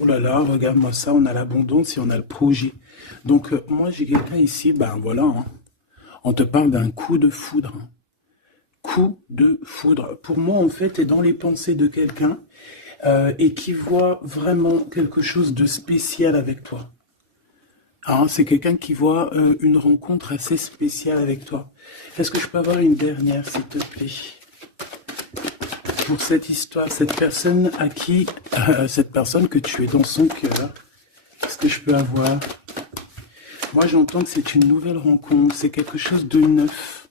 Oh là là, regarde-moi ça, on a l'abondance et on a le projet. Donc, moi, j'ai quelqu'un ici, ben voilà, hein, on te parle d'un coup de foudre. Hein. Coup de foudre. Pour moi, en fait, est dans les pensées de quelqu'un et qui voit vraiment quelque chose de spécial avec toi. Ah, c'est quelqu'un qui voit une rencontre assez spéciale avec toi. Est-ce que je peux avoir une dernière, s'il te plaît? Pour cette histoire, cette personne à qui, cette personne que tu es dans son cœur, est-ce que je peux avoir? Moi, j'entends que c'est une nouvelle rencontre, c'est quelque chose de neuf.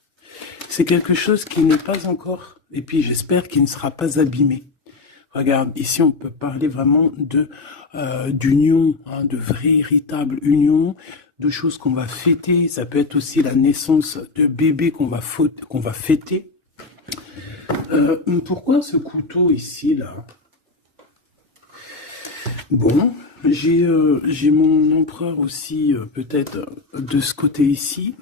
C'est quelque chose qui n'est pas encore, et puis j'espère qu'il ne sera pas abîmé. Regarde, ici on peut parler vraiment de d'union, hein, de véritable union, de choses qu'on va fêter. Ça peut être aussi la naissance de bébés qu'on va fêter. Pourquoi ce couteau ici, là? Bon, j'ai mon empereur aussi, peut-être de ce côté ici.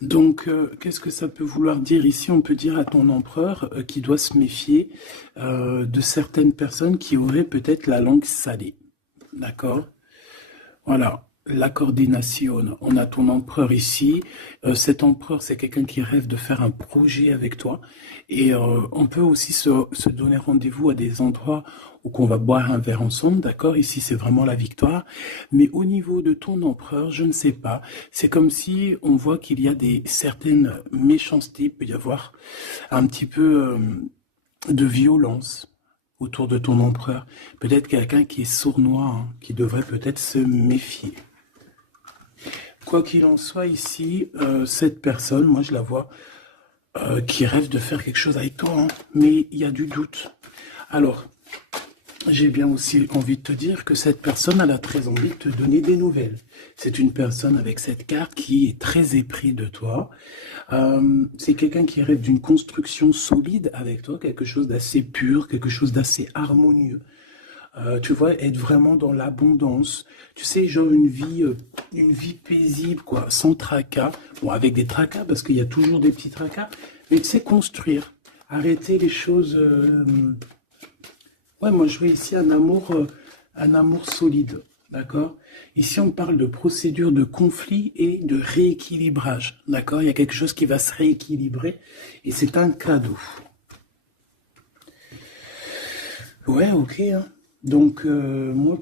Donc, qu'est-ce que ça peut vouloir dire ici? On peut dire à ton empereur qu'il doit se méfier de certaines personnes qui auraient peut-être la langue salée. D'accord? Voilà. La coordination. On a ton empereur ici. Cet empereur, c'est quelqu'un qui rêve de faire un projet avec toi. Et on peut aussi se donner rendez-vous à des endroits où qu'on va boire un verre ensemble, d'accord? Ici, c'est vraiment la victoire. Mais au niveau de ton empereur, je ne sais pas. C'est comme si on voit qu'il y a certaines méchancetés. Il peut y avoir un petit peu de violence autour de ton empereur. Peut-être quelqu'un qui est sournois, hein, qui devrait peut-être se méfier. Quoi qu'il en soit ici, cette personne, moi je la vois qui rêve de faire quelque chose avec toi, hein, mais il y a du doute. Alors, j'ai bien aussi envie de te dire que cette personne, elle a très envie de te donner des nouvelles. C'est une personne avec cette carte qui est très épris de toi. C'est quelqu'un qui rêve d'une construction solide avec toi, quelque chose d'assez pur, quelque chose d'assez harmonieux. Tu vois, être vraiment dans l'abondance. Tu sais, genre une vie paisible, quoi, sans tracas. Bon, avec des tracas, parce qu'il y a toujours des petits tracas. Mais tu sais, construire. Arrêter les choses. Ouais, moi, je vois ici un amour solide. D'accord? Ici, on parle de procédure de conflit et de rééquilibrage. D'accord? Il y a quelque chose qui va se rééquilibrer. Et c'est un cadeau. Ouais, ok, hein. Donc,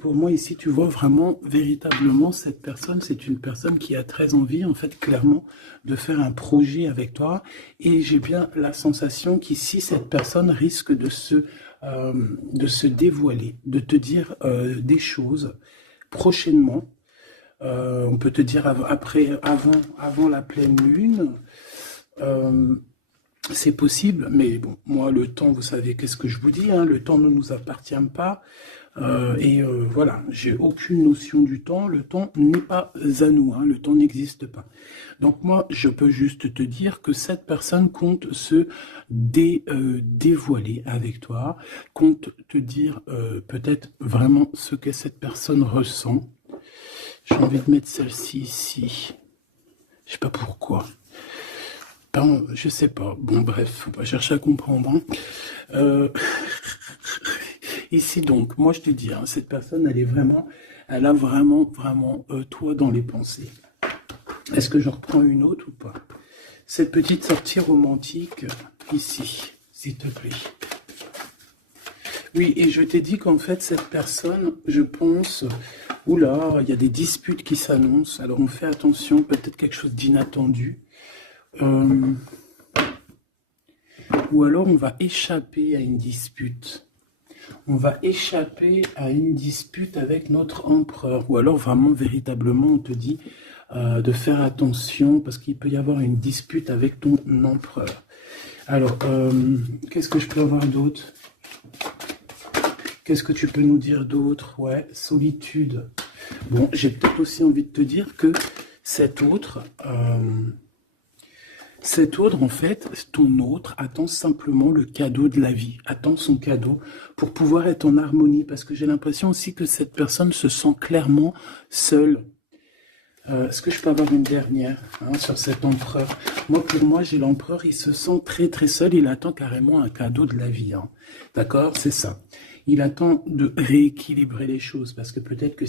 pour moi, ici, tu vois vraiment, véritablement, cette personne, c'est une personne qui a très envie, en fait, clairement, de faire un projet avec toi. Et j'ai bien la sensation qu'ici, cette personne risque de se dévoiler, de te dire des choses prochainement. On peut te dire avant la pleine lune. C'est possible, mais bon, moi, le temps, vous savez, qu'est-ce que je vous dis, hein, le temps ne nous appartient pas. Voilà, j'ai aucune notion du temps. Le temps n'est pas à nous, hein, le temps n'existe pas. Donc moi, je peux juste te dire que cette personne compte se dévoiler avec toi, compte te dire peut-être vraiment ce que cette personne ressent. J'ai envie de mettre celle-ci ici. Je sais pas pourquoi. Ben, je sais pas. Bon, bref, faut pas chercher à comprendre. Hein. Ici, donc, moi, je te dis, hein, cette personne, elle a vraiment toi dans les pensées. Est-ce que je reprends une autre ou pas? Cette petite sortie romantique, ici, s'il te plaît. Oui, et je t'ai dit qu'en fait, cette personne, je pense, oula, il y a des disputes qui s'annoncent, alors on fait attention, peut-être quelque chose d'inattendu. Ou alors on va échapper à une dispute. On va échapper à une dispute avec notre empereur. Ou alors vraiment, véritablement, on te dit de faire attention parce qu'il peut y avoir une dispute avec ton empereur. Alors, qu'est-ce que je peux avoir d'autre? Qu'est-ce que tu peux nous dire d'autre? Ouais, solitude. Bon, j'ai peut-être aussi envie de te dire que cet autre, en fait, ton autre attend simplement le cadeau de la vie, attend son cadeau pour pouvoir être en harmonie, parce que j'ai l'impression aussi que cette personne se sent clairement seule. Est-ce que je peux avoir une dernière sur cet empereur? Pour moi, j'ai l'empereur, il se sent très très seul, il attend carrément un cadeau de la vie. Hein. D'accord? C'est ça. Il attend de rééquilibrer les choses, parce que peut-être que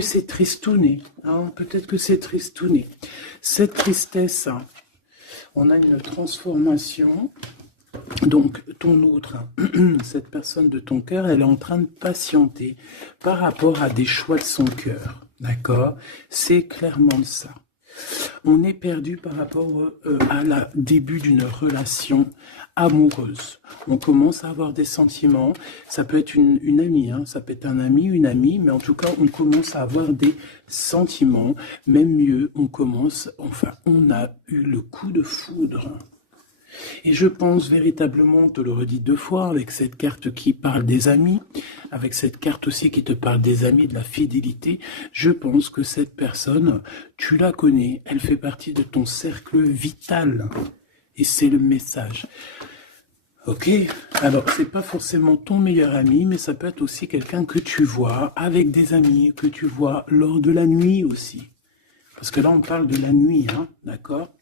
c'est tristouné, hein, peut-être que c'est tristouné. Cette tristesse, hein, on a une transformation. Donc, ton autre, cette personne de ton cœur, elle est en train de patienter par rapport à des choix de son cœur. D'accord? C'est clairement ça. On est perdu par rapport à la début d'une relation amoureuse. On commence à avoir des sentiments. Ça peut être une amie, hein, ça peut être un ami, une amie, mais en tout cas, on commence à avoir des sentiments. Même mieux, on a eu le coup de foudre. Et je pense véritablement, on te le redis 2 fois, avec cette carte qui parle des amis, avec cette carte aussi qui te parle des amis, de la fidélité, je pense que cette personne, tu la connais, elle fait partie de ton cercle vital. Et c'est le message. Ok, alors c'est pas forcément ton meilleur ami, mais ça peut être aussi quelqu'un que tu vois avec des amis, que tu vois lors de la nuit aussi. Parce que là on parle de la nuit, hein, d'accord?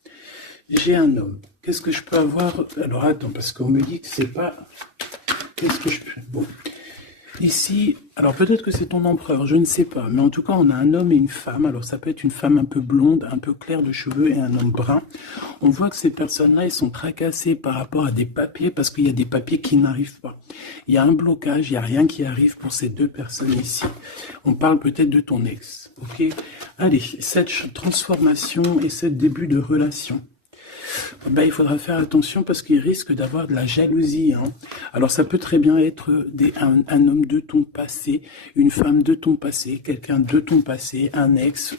J'ai un homme. Qu'est-ce que je peux avoir? Alors attends, parce qu'on me dit que c'est pas... Qu'est-ce que je peux... Bon. Ici, alors peut-être que c'est ton empereur, je ne sais pas. Mais en tout cas, on a un homme et une femme. Alors ça peut être une femme un peu blonde, un peu claire de cheveux et un homme brun. On voit que ces personnes-là, ils sont tracassés par rapport à des papiers parce qu'il y a des papiers qui n'arrivent pas. Il y a un blocage, il n'y a rien qui arrive pour ces 2 personnes ici. On parle peut-être de ton ex. Ok? Allez, cette transformation et ce début de relation. Ben, il faudra faire attention parce qu'il risque d'avoir de la jalousie. Hein. Alors ça peut très bien être un homme de ton passé, une femme de ton passé, quelqu'un de ton passé, un ex.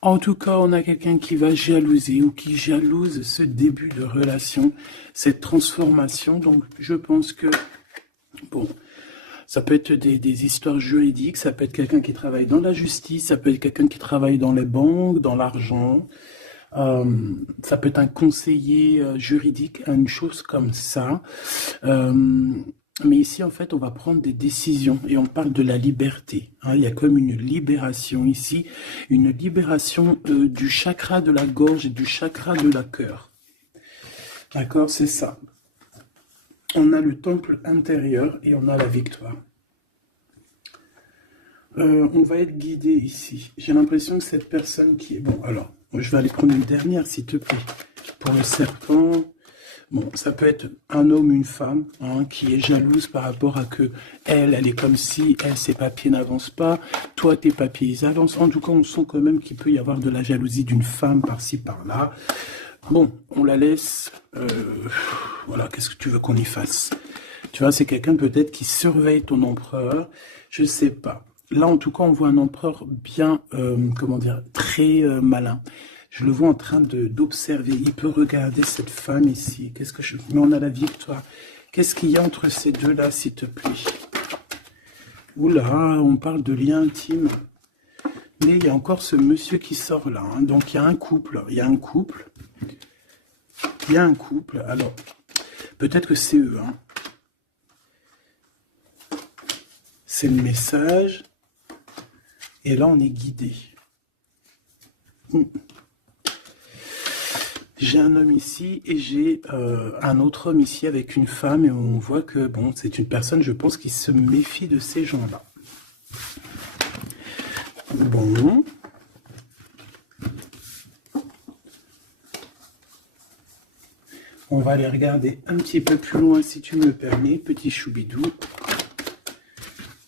En tout cas, on a quelqu'un qui va jalouser ou qui jalouse ce début de relation, cette transformation. Donc je pense que, bon, ça peut être des histoires juridiques, ça peut être quelqu'un qui travaille dans la justice, ça peut être quelqu'un qui travaille dans les banques, dans l'argent. Ça peut être un conseiller juridique, une chose comme ça. Mais ici, en fait, on va prendre des décisions et on parle de la liberté. Hein. Il y a comme une libération ici, une libération du chakra de la gorge et du chakra de la cœur. D'accord, c'est ça. On a le temple intérieur et on a la victoire. On va être guidé ici. J'ai l'impression que cette personne qui est... Bon, alors... Je vais aller prendre une dernière, s'il te plaît. Pour le serpent, bon, ça peut être un homme, une femme, hein, qui est jalouse par rapport à que elle est comme si, ses papiers n'avancent pas, toi, tes papiers, ils avancent. En tout cas, on sent quand même qu'il peut y avoir de la jalousie d'une femme par-ci, par-là. Bon, on la laisse. Voilà, qu'est-ce que tu veux qu'on y fasse? Tu vois, c'est quelqu'un peut-être qui surveille ton empereur. Je ne sais pas. Là, en tout cas, on voit un empereur bien, comment dire, très malin. Je le vois en train d'observer. Il peut regarder cette femme ici. Qu'est-ce que je... Mais on a la victoire. Qu'est-ce qu'il y a entre ces deux-là, s'il te plaît? Oula, on parle de lien intime. Mais il y a encore ce monsieur qui sort là. Hein. Donc, il y a un couple. Il y a un couple. Il y a un couple. Alors, peut-être que c'est eux. Hein. C'est le message. Et là, on est guidé. J'ai un homme ici et j'ai un autre homme ici avec une femme. Et on voit que, bon, c'est une personne, je pense, qui se méfie de ces gens-là. Bon. On va aller regarder un petit peu plus loin, si tu me le permets, petit choubidou.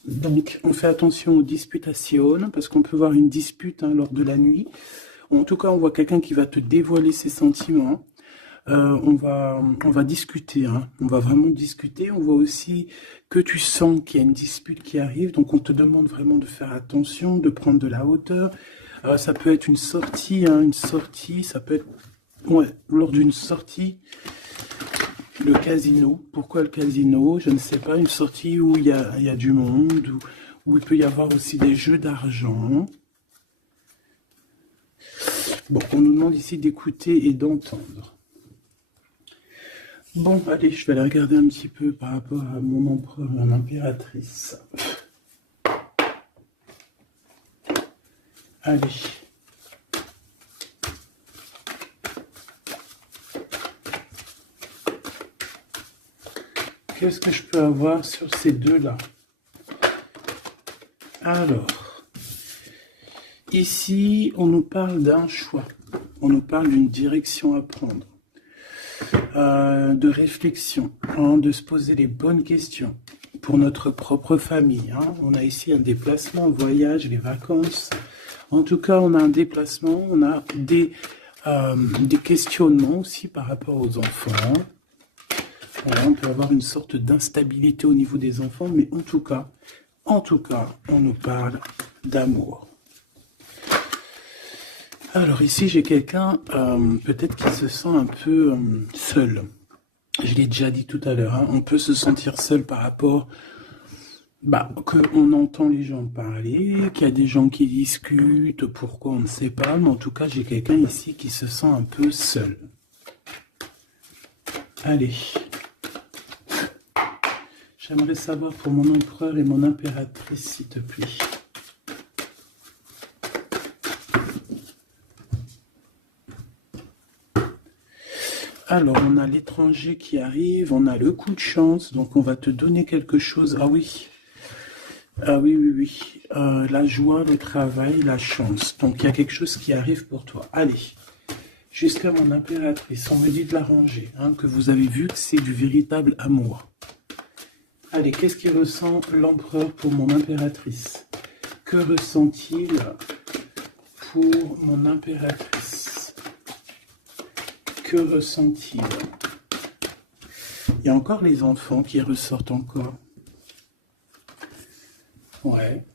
Donc, on fait attention aux disputations, parce qu'on peut voir une dispute lors de la nuit. En tout cas, on voit quelqu'un qui va te dévoiler ses sentiments. On va discuter, hein. On va vraiment discuter. On voit aussi que tu sens qu'il y a une dispute qui arrive. Donc, on te demande vraiment de faire attention, de prendre de la hauteur. Ça peut être une sortie, hein, ça peut être lors d'une sortie. Le casino. Pourquoi le casino? Je ne sais pas. Une sortie où il y a du monde, où il peut y avoir aussi des jeux d'argent. Bon, on nous demande ici d'écouter et d'entendre. Bon, allez, je vais aller regarder un petit peu par rapport à mon empereur, mon impératrice. Allez. Ok, qu'est-ce que je peux avoir sur ces deux-là? Alors, ici, on nous parle d'un choix. On nous parle d'une direction à prendre, de réflexion, hein, de se poser les bonnes questions pour notre propre famille. Hein. On a ici un déplacement, un voyage, les vacances. En tout cas, on a un déplacement, on a des questionnements aussi par rapport aux enfants. Voilà, on peut avoir une sorte d'instabilité au niveau des enfants, mais en tout cas, on nous parle d'amour. Alors ici, j'ai quelqu'un peut-être qui se sent un peu seul. Je l'ai déjà dit tout à l'heure, hein, on peut se sentir seul par rapport qu'on entend les gens parler, qu'il y a des gens qui discutent, pourquoi on ne sait pas, mais en tout cas, j'ai quelqu'un ici qui se sent un peu seul. Allez. J'aimerais savoir pour mon empereur et mon impératrice, s'il te plaît. Alors, on a l'étranger qui arrive, on a le coup de chance, donc on va te donner quelque chose. Ah oui, oui. La joie, le travail, la chance. Donc, il y a quelque chose qui arrive pour toi. Allez, jusqu'à mon impératrice, on me dit de la ranger, hein, que vous avez vu que c'est du véritable amour. Allez, qu'est-ce qu'il ressent l'empereur pour mon impératrice? Que ressent-il pour mon impératrice? Que ressent-il? Il y a encore les enfants qui ressortent encore. Ouais.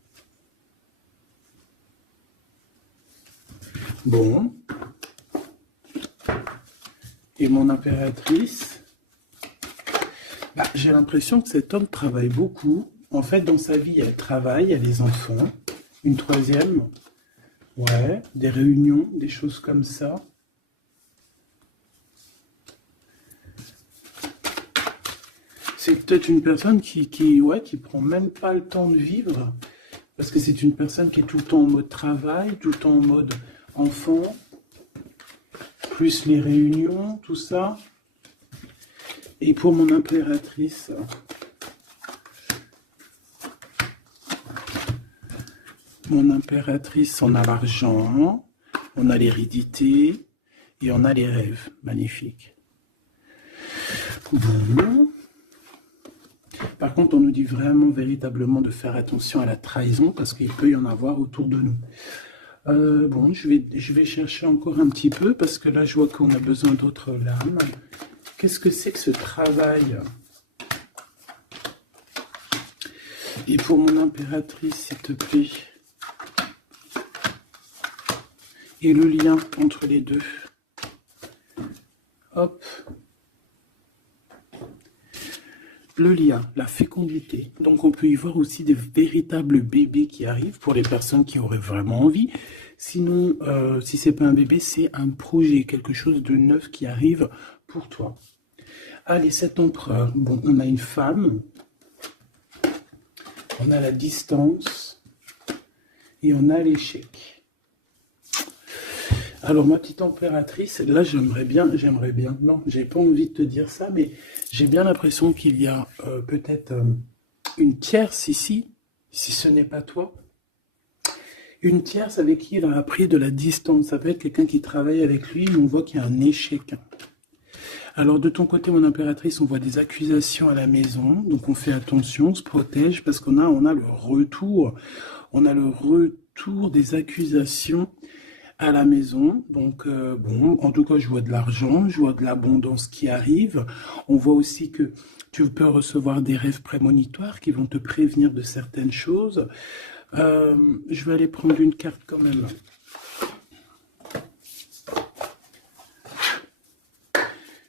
Bon. Et mon impératrice? J'ai l'impression que cet homme travaille beaucoup. En fait, dans sa vie, il y a le travail, il y a les enfants. Une troisième, ouais, des réunions, des choses comme ça. C'est peut-être une personne qui prend même pas le temps de vivre, parce que c'est une personne qui est tout le temps en mode travail, tout le temps en mode enfant, plus les réunions, tout ça. Et pour mon impératrice, on a l'argent, on a l'hérédité et on a les rêves. Magnifique. Bon. Par contre, on nous dit vraiment, véritablement de faire attention à la trahison parce qu'il peut y en avoir autour de nous. Bon, je vais chercher encore un petit peu parce que là, je vois qu'on a besoin d'autres lames. Qu'est-ce que c'est que ce travail? Et pour mon impératrice, s'il te plaît. Et le lien entre les deux. Hop. Le lien, la fécondité. Donc on peut y voir aussi des véritables bébés qui arrivent pour les personnes qui auraient vraiment envie. Sinon, si c'est pas un bébé, c'est un projet, quelque chose de neuf qui arrive pour toi. Allez, cet empereur. Bon, on a une femme. On a la distance. Et on a l'échec. Alors, ma petite impératrice, là, j'aimerais bien. Non, j'ai pas envie de te dire ça, mais j'ai bien l'impression qu'il y a peut-être une tierce ici, si ce n'est pas toi. Une tierce avec qui il a appris de la distance. Ça peut être quelqu'un qui travaille avec lui, mais on voit qu'il y a un échec. Alors, de ton côté, mon impératrice, on voit des accusations à la maison. Donc, on fait attention, on se protège, parce qu'on a le retour. On a le retour des accusations à la maison. Donc, bon, en tout cas, je vois de l'argent, je vois de l'abondance qui arrive. On voit aussi que tu peux recevoir des rêves prémonitoires qui vont te prévenir de certaines choses. Je vais aller prendre une carte quand même.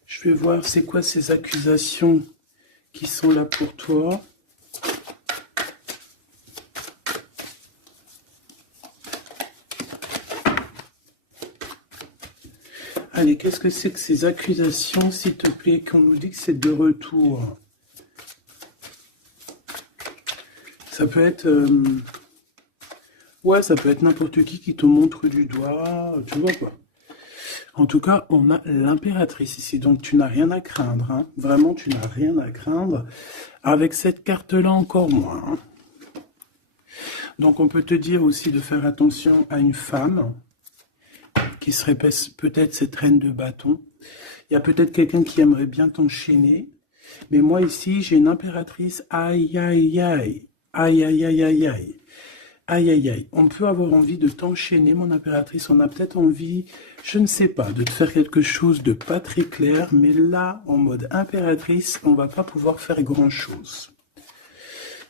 Je vais voir c'est quoi ces accusations qui sont là pour toi. Allez, qu'est-ce que c'est que ces accusations, s'il te plaît, qu'on nous dit que c'est de retour? Ça peut être... ouais, ça peut être n'importe qui te montre du doigt, tu vois quoi. En tout cas, on a l'impératrice ici, donc tu n'as rien à craindre, hein. Vraiment, tu n'as rien à craindre. Avec cette carte-là, encore moins, hein. Donc, on peut te dire aussi de faire attention à une femme qui serait peut-être cette reine de bâton. Il y a peut-être quelqu'un qui aimerait bien t'enchaîner. Mais moi, ici, j'ai une impératrice. Aïe, aïe, aïe. Aïe, aïe, aïe, aïe, aïe. Aïe, aïe, aïe. On peut avoir envie de t'enchaîner, mon impératrice. On a peut-être envie, je ne sais pas, de te faire quelque chose de pas très clair. Mais là, en mode impératrice, on va pas pouvoir faire grand-chose.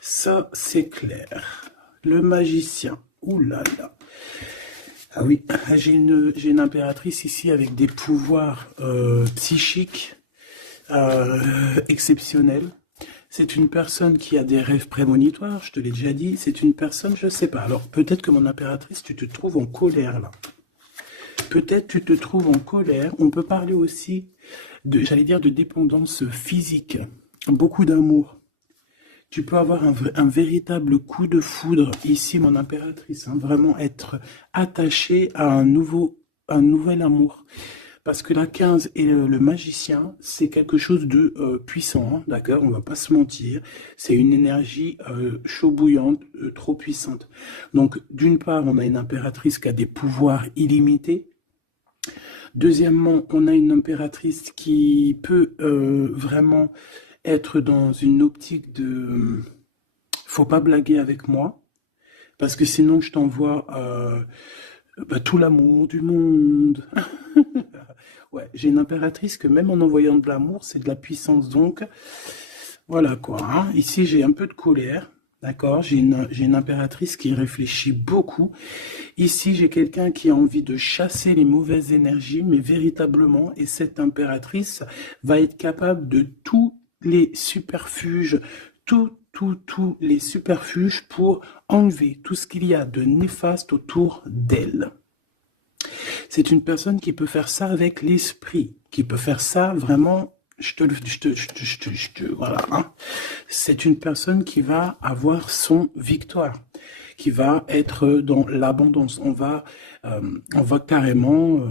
Ça, c'est clair. Le magicien. Ouh là là. Ah oui, j'ai une impératrice ici avec des pouvoirs psychiques exceptionnels. C'est une personne qui a des rêves prémonitoires, je te l'ai déjà dit. C'est une personne, je ne sais pas. Alors peut-être que mon impératrice, tu te trouves en colère là. Peut-être tu te trouves en colère. On peut parler aussi de, j'allais dire, de dépendance physique. Beaucoup d'amour. Tu peux avoir un véritable coup de foudre ici, mon impératrice, hein, vraiment être attaché à un nouvel amour. Parce que la 15 et le magicien, c'est quelque chose de puissant, hein, d'accord? On va pas se mentir. C'est une énergie chaud bouillante, trop puissante. Donc, d'une part, on a une impératrice qui a des pouvoirs illimités. Deuxièmement, on a une impératrice qui peut vraiment être dans une optique de faut pas blaguer avec moi parce que sinon je t'envoie tout l'amour du monde. Ouais, j'ai une impératrice que même en envoyant de l'amour, c'est de la puissance. Donc voilà quoi, hein. Ici j'ai un peu de colère, d'accord, j'ai une impératrice qui réfléchit beaucoup. Ici j'ai quelqu'un qui a envie de chasser les mauvaises énergies, mais véritablement, et cette impératrice va être capable de tous les superfuges, tous les superfuges pour enlever tout ce qu'il y a de néfaste autour d'elle. C'est une personne qui peut faire ça avec l'esprit, qui peut faire ça vraiment, voilà, hein. C'est une personne qui va avoir son victoire, qui va être dans l'abondance. On va carrément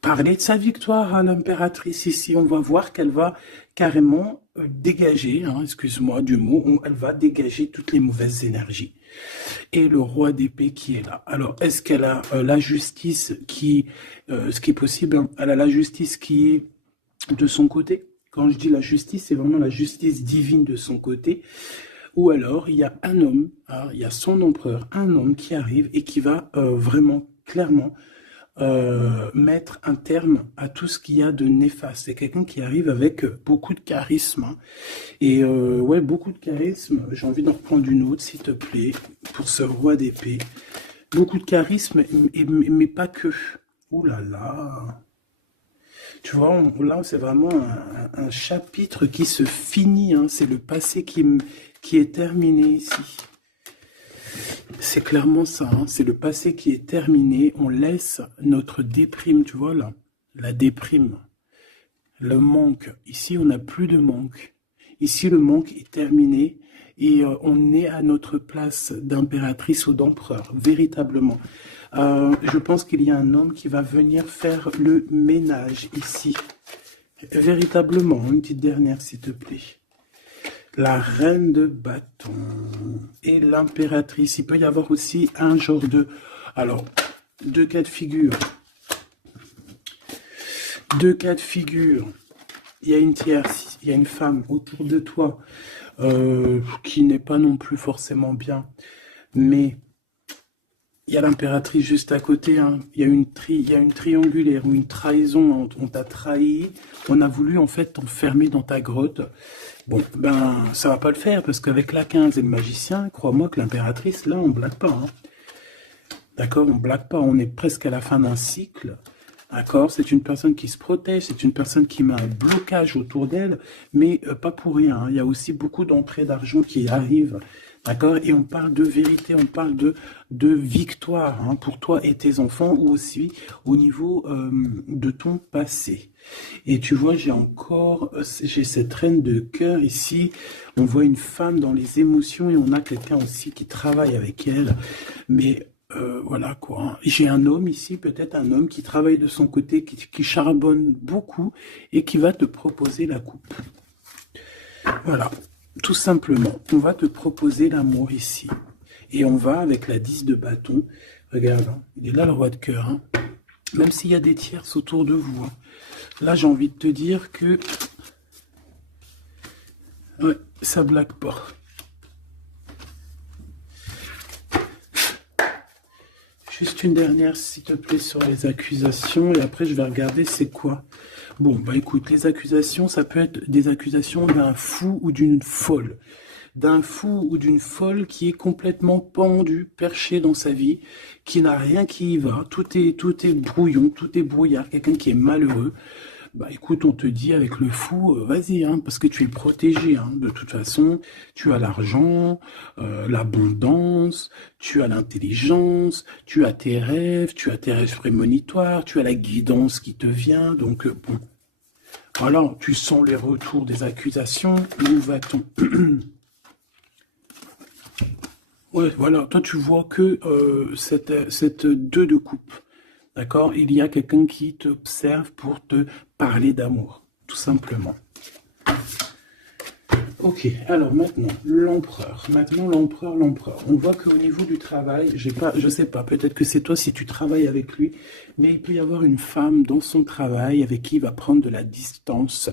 parler de sa victoire à l'impératrice ici. On va voir qu'elle va carrément dégager, hein, excuse-moi du mot, elle va dégager toutes les mauvaises énergies. Et le roi d'épée qui est là. Alors, est-ce qu'elle a la justice qui, ce qui est possible, hein, elle a la justice qui est de son côté. Quand je dis la justice, c'est vraiment la justice divine de son côté. Ou alors, il y a un homme, hein, il y a son empereur, un homme qui arrive et qui va vraiment, clairement, mettre un terme à tout ce qu'il y a de néfaste. C'est quelqu'un qui arrive avec beaucoup de charisme, hein. Et ouais, beaucoup de charisme. J'ai envie d'en reprendre une autre, s'il te plaît, pour ce roi d'épée. Beaucoup de charisme, mais pas que. Ouh là là. Tu vois, là, c'est vraiment un chapitre qui se finit, hein. C'est le passé qui est terminé ici. C'est clairement ça, hein. C'est le passé qui est terminé. On laisse notre déprime, tu vois là, la déprime, le manque. Ici, on n'a plus de manque. Ici, le manque est terminé et on est à notre place d'impératrice ou d'empereur, véritablement. Je pense qu'il y a un homme qui va venir faire le ménage ici. Véritablement, une petite dernière, s'il te plaît. La reine de bâton et l'impératrice. Il peut y avoir aussi un genre de... Alors, deux cas de figure. Deux cas de figure. Il y a une tierce, il y a une femme autour de toi qui n'est pas non plus forcément bien. Mais il y a l'impératrice juste à côté, hein. Il y a une triangulaire ou une trahison. On t'a trahi. On a voulu en fait t'enfermer dans ta grotte. Bon, ben, ça va pas le faire, parce qu'avec la 15 et le magicien, crois-moi que l'impératrice, là, on blague pas, hein. D'accord, on blague pas, on est presque à la fin d'un cycle. D'accord, c'est une personne qui se protège, c'est une personne qui met un blocage autour d'elle, mais pas pour rien, hein. Il y a aussi beaucoup d'entrées d'argent qui arrivent. D'accord, et on parle de vérité, on parle de victoire, hein, pour toi et tes enfants, ou aussi au niveau de ton passé. Et tu vois, j'ai cette reine de cœur ici. On voit une femme dans les émotions et on a quelqu'un aussi qui travaille avec elle. Mais voilà quoi. Hein. J'ai un homme ici, peut-être un homme qui travaille de son côté, qui charbonne beaucoup et qui va te proposer la coupe. Voilà, tout simplement. On va te proposer l'amour ici. Et on va avec la 10 de bâton. Regarde, hein, il est là le roi de cœur. Hein. Même s'il y a des tierces autour de vous. Hein. Là, j'ai envie de te dire que... Ouais, ça blague pas. Juste une dernière, s'il te plaît, sur les accusations. Et après, je vais regarder c'est quoi. Bon, bah écoute, les accusations, ça peut être des accusations d'un fou ou d'une folle. D'un fou ou d'une folle qui est complètement pendu, perché dans sa vie, qui n'a rien qui y va. Tout est brouillon, tout est brouillard. Quelqu'un qui est malheureux. Bah écoute, on te dit avec le fou, vas-y, hein, parce que tu es protégé. Hein, de toute façon, tu as l'argent, l'abondance, tu as l'intelligence, tu as tes rêves prémonitoires, tu as la guidance qui te vient. Donc bon, voilà, tu sens les retours des accusations. Où va-t-on? Ouais, voilà, toi tu vois que cette 2 de coupe. D'accord? Il y a quelqu'un qui t'observe pour te parler d'amour, tout simplement. Ok, alors maintenant, l'empereur. Maintenant, l'empereur. On voit qu'au niveau du travail, je sais pas, peut-être que c'est toi si tu travailles avec lui, mais il peut y avoir une femme dans son travail avec qui il va prendre de la distance.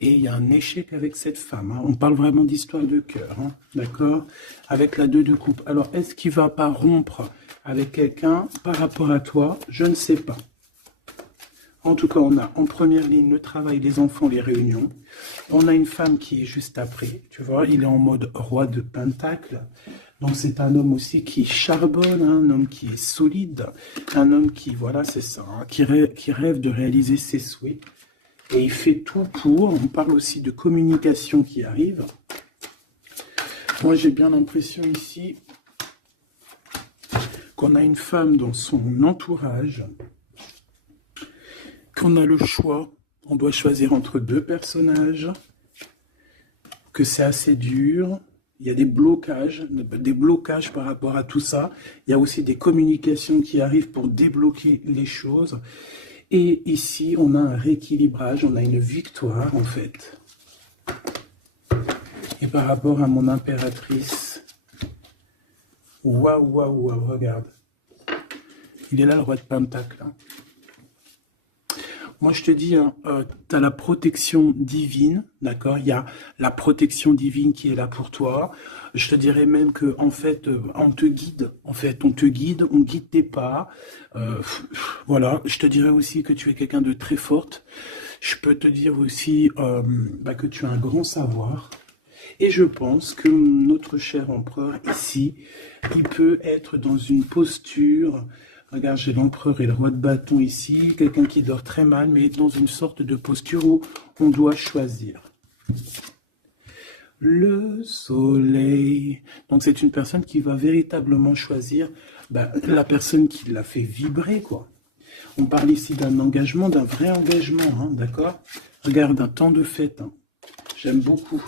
Et il y a un échec avec cette femme. Hein. On parle vraiment d'histoire de cœur, hein, d'accord? Avec la 2 de coupe. Alors, est-ce qu'il va pas rompre avec quelqu'un par rapport à toi? Je ne sais pas. En tout cas, on a en première ligne le travail, les enfants, les réunions. On a une femme qui est juste après, tu vois, il est en mode roi de pentacle. Donc c'est un homme aussi qui charbonne, hein, un homme qui est solide, un homme qui, voilà, c'est ça, hein, qui rêve de réaliser ses souhaits. Et il fait tout pour. On parle aussi de communication qui arrive. Moi, j'ai bien l'impression ici qu'on a une femme dans son entourage, qu'on a le choix, on doit choisir entre 2 personnages, que c'est assez dur, il y a des blocages par rapport à tout ça, il y a aussi des communications qui arrivent pour débloquer les choses, et ici on a un rééquilibrage, on a une victoire en fait. Et par rapport à mon impératrice, waouh, waouh, waouh, regarde, il est là le roi de pentacle, hein. Moi, je te dis, hein, tu as la protection divine, d'accord? Il y a la protection divine qui est là pour toi. Je te dirais même que, en fait, on te guide. En fait, on te guide, on guide tes pas. Voilà. Je te dirais aussi que tu es quelqu'un de très forte. Je peux te dire aussi que tu as un grand savoir. Et je pense que notre cher empereur ici, il peut être dans une posture... Regarde, j'ai l'empereur et le roi de bâton ici, quelqu'un qui dort très mal, mais dans une sorte de posture où on doit choisir. Le soleil. Donc c'est une personne qui va véritablement choisir la personne qui l'a fait vibrer, quoi. On parle ici d'un engagement, d'un vrai engagement, hein, d'accord? Regarde, un temps de fête. Hein. J'aime beaucoup.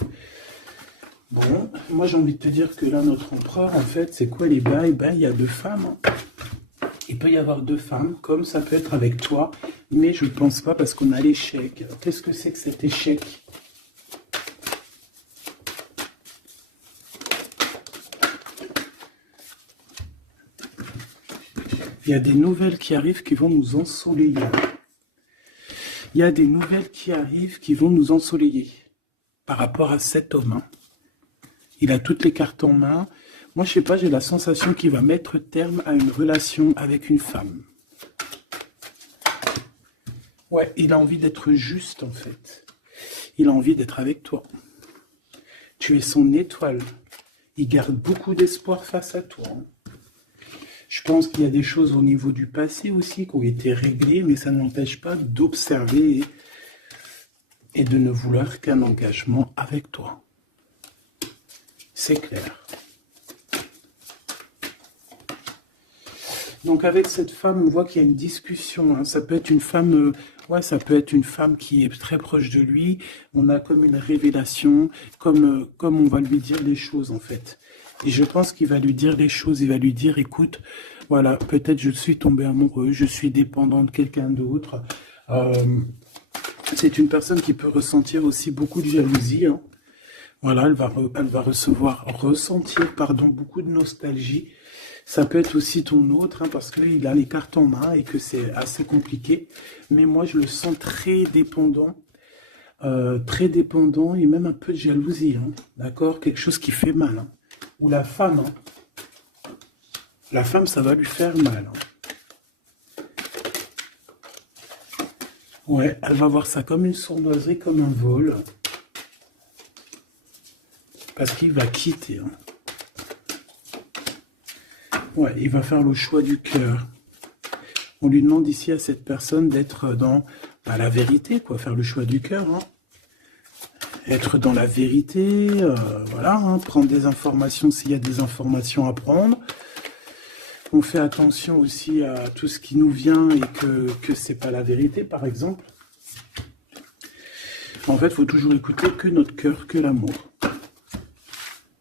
Bon, moi j'ai envie de te dire que là, notre empereur, en fait, c'est quoi les bails? Il y a 2 femmes. Hein. Il peut y avoir 2 femmes, comme ça peut être avec toi, mais je ne pense pas parce qu'on a l'échec. Qu'est-ce que c'est que cet échec? Il y a des nouvelles qui arrivent qui vont nous ensoleiller. Il y a des nouvelles qui arrivent qui vont nous ensoleiller par rapport à cet homme. Hein. Il a toutes les cartes en main. Moi, je sais pas, j'ai la sensation qu'il va mettre terme à une relation avec une femme. Ouais, il a envie d'être juste, en fait. Il a envie d'être avec toi. Tu es son étoile. Il garde beaucoup d'espoir face à toi. Je pense qu'il y a des choses au niveau du passé aussi qui ont été réglées, mais ça n'empêche pas d'observer et de ne vouloir qu'un engagement avec toi. C'est clair. Donc avec cette femme, on voit qu'il y a une discussion. Hein. Ça peut être une femme, ça peut être une femme qui est très proche de lui. On a comme une révélation, comme on va lui dire les choses en fait. Et je pense qu'il va lui dire les choses. Il va lui dire, écoute, voilà, peut-être je suis tombé amoureux, je suis dépendant de quelqu'un d'autre. C'est une personne qui peut ressentir aussi beaucoup de jalousie, hein. Voilà, elle va ressentir, pardon, beaucoup de nostalgie. Ça peut être aussi ton autre, hein, parce qu'il a les cartes en main et que c'est assez compliqué. Mais moi, je le sens très dépendant et même un peu de jalousie, hein, d'accord? Quelque chose qui fait mal, hein. Ou la femme, hein. La femme, ça va lui faire mal, hein. Ouais, elle va voir ça comme une sournoiserie, comme un vol. Parce qu'il va quitter, hein. Ouais, il va faire le choix du cœur. On lui demande ici à cette personne d'être dans la vérité, quoi, faire le choix du cœur, hein. Être dans la vérité, voilà, hein, prendre des informations s'il y a des informations à prendre. On fait attention aussi à tout ce qui nous vient et que c'est pas la vérité, par exemple. En fait, il faut toujours écouter que notre cœur, que l'amour.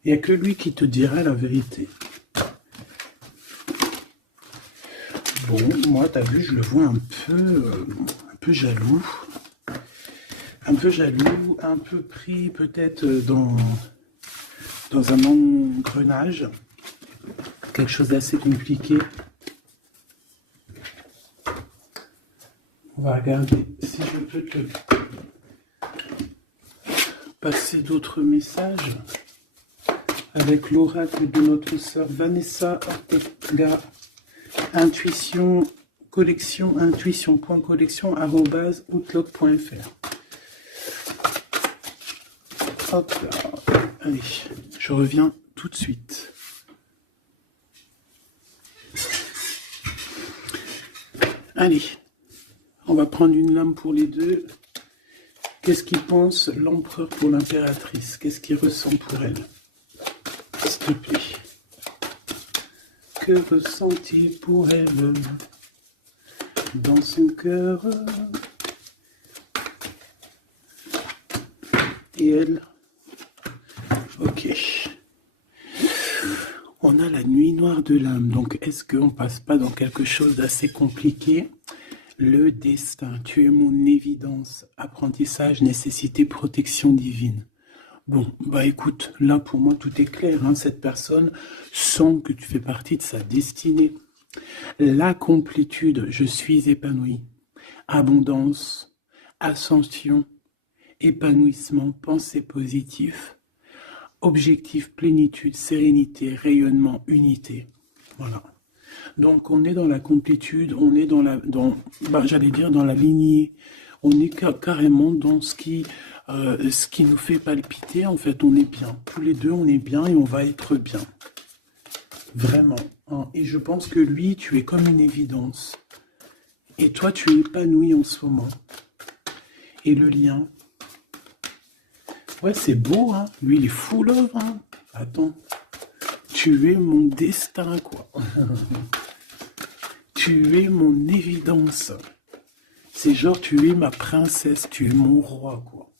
Il n'y a que lui qui te dira la vérité. Bon, moi, t'as vu, je le vois un peu jaloux. Un peu jaloux, un peu pris peut-être dans un engrenage. Quelque chose d'assez compliqué. On va regarder si je peux te passer d'autres messages avec l'oracle de notre sœur Vanessa Ortega. Intuition collection, intuition.collection@outlook.fr. Hop là. Allez, je reviens tout de suite. Allez, on va prendre une lame pour les deux. Qu'est-ce qu'il pense l'empereur pour l'impératrice? Qu'est-ce qu'il ressent pour elle? S'il te plaît. Que ressent-il pour elle dans son cœur? Et elle? Ok. On a la nuit noire de l'âme. Donc, est-ce qu'on passe pas dans quelque chose d'assez compliqué? Le destin. Tu es mon évidence. Apprentissage, nécessité, protection divine. Bon, bah écoute, là pour moi tout est clair, hein. Cette personne sent que tu fais partie de sa destinée. La complétude, je suis épanoui. Abondance, ascension, épanouissement, pensée positive, objectif, plénitude, sérénité, rayonnement, unité. Voilà. Donc on est dans la complétude, on est dans la lignée. On est carrément dans ce qui nous fait palpiter. En fait, on est bien. Tous les deux, on est bien et on va être bien. Vraiment, hein. Et je pense que lui, tu es comme une évidence. Et toi, tu es épanoui en ce moment. Et le lien. Ouais, c'est beau, hein. Lui, il est full love, hein. Attends. Tu es mon destin, quoi. Tu es mon évidence. C'est genre, tu es ma princesse, tu es mon roi, quoi.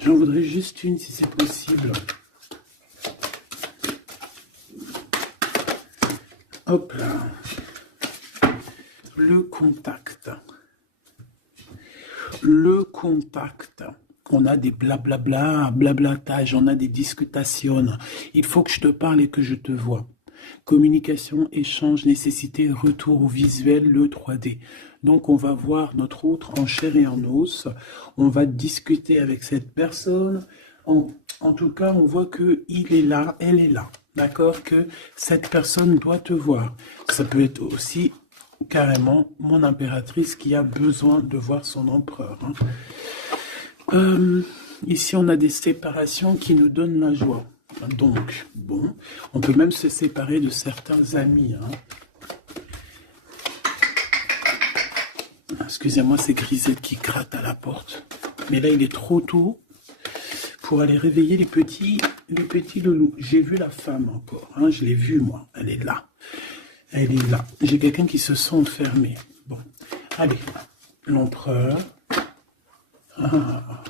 J'en voudrais juste une, si c'est possible. Hop là. Le contact. Le contact. On a des blablabla, blablatage, on a des discutations. Il faut que je te parle et que je te vois. Communication, échange, nécessité, retour au visuel, le 3D. Donc on va voir notre autre en chair et en os. On va discuter avec cette personne. En tout cas, on voit qu'il est là, elle est là. D'accord? Que cette personne doit te voir. Ça peut être aussi carrément mon impératrice qui a besoin de voir son empereur, hein. Ici, on a des séparations qui nous donnent la joie. Donc, bon, on peut même se séparer de certains amis, hein. Excusez-moi, c'est Grisette qui gratte à la porte. Mais là, il est trop tôt pour aller réveiller les petits loulous. J'ai vu la femme encore, hein, je l'ai vue, moi. Elle est là. Elle est là. J'ai quelqu'un qui se sent enfermé. Bon, allez. L'empereur. Ah.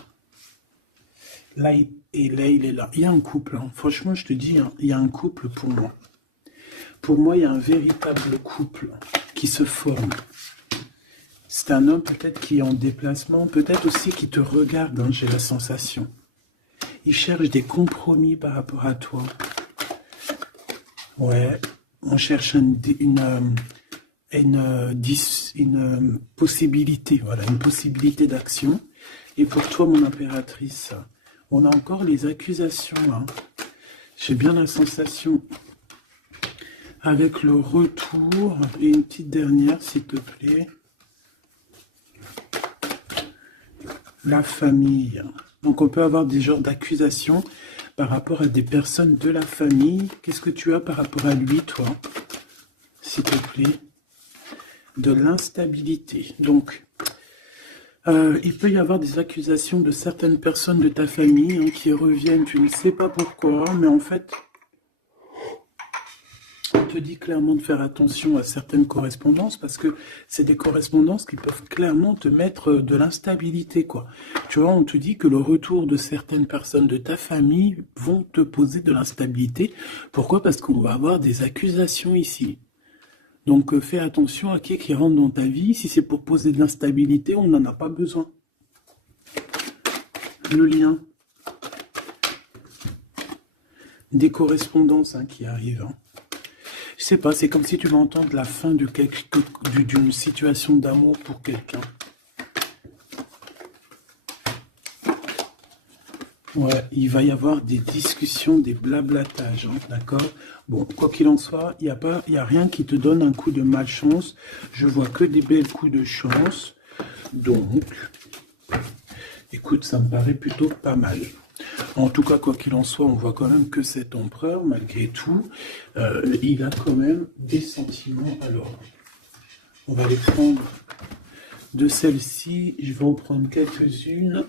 Et là, il est là. Il y a un couple, hein. Franchement, je te dis, hein, il y a un couple pour moi. Pour moi, il y a un véritable couple qui se forme. C'est un homme peut-être qui est en déplacement, peut-être aussi qui te regarde, hein, j'ai la sensation. Il cherche des compromis par rapport à toi. Ouais, on cherche une possibilité, voilà, une possibilité d'action. Et pour toi, mon impératrice, on a encore les accusations. Hein. J'ai bien la sensation. Avec le retour, et une petite dernière, s'il te plaît. La famille. Donc on peut avoir des genres d'accusations par rapport à des personnes de la famille. Qu'est-ce que tu as par rapport à lui, toi? S'il te plaît. De l'instabilité. Donc, il peut y avoir des accusations de certaines personnes de ta famille hein, qui reviennent. Tu ne sais pas pourquoi, mais en fait, on te dit clairement de faire attention à certaines correspondances parce que c'est des correspondances qui peuvent clairement te mettre de l'instabilité, quoi. Tu vois, on te dit que le retour de certaines personnes de ta famille vont te poser de l'instabilité. Pourquoi? Parce qu'on va avoir des accusations ici. Donc fais attention à qui rentre dans ta vie. Si c'est pour poser de l'instabilité, on n'en a pas besoin. Le lien. Des correspondances hein, qui arrivent. Hein. Je sais pas, c'est comme si tu vas entendre la fin d'une situation d'amour pour quelqu'un. Ouais, il va y avoir des discussions, des blablatages, hein, d'accord? Bon, quoi qu'il en soit, il y a rien qui te donne un coup de malchance. Je vois que des belles coups de chance. Donc, écoute, ça me paraît plutôt pas mal. En tout cas, quoi qu'il en soit, on voit quand même que cet empereur, malgré tout, il a quand même des sentiments. Alors, on va les prendre de celle-ci. Je vais en prendre quelques-unes.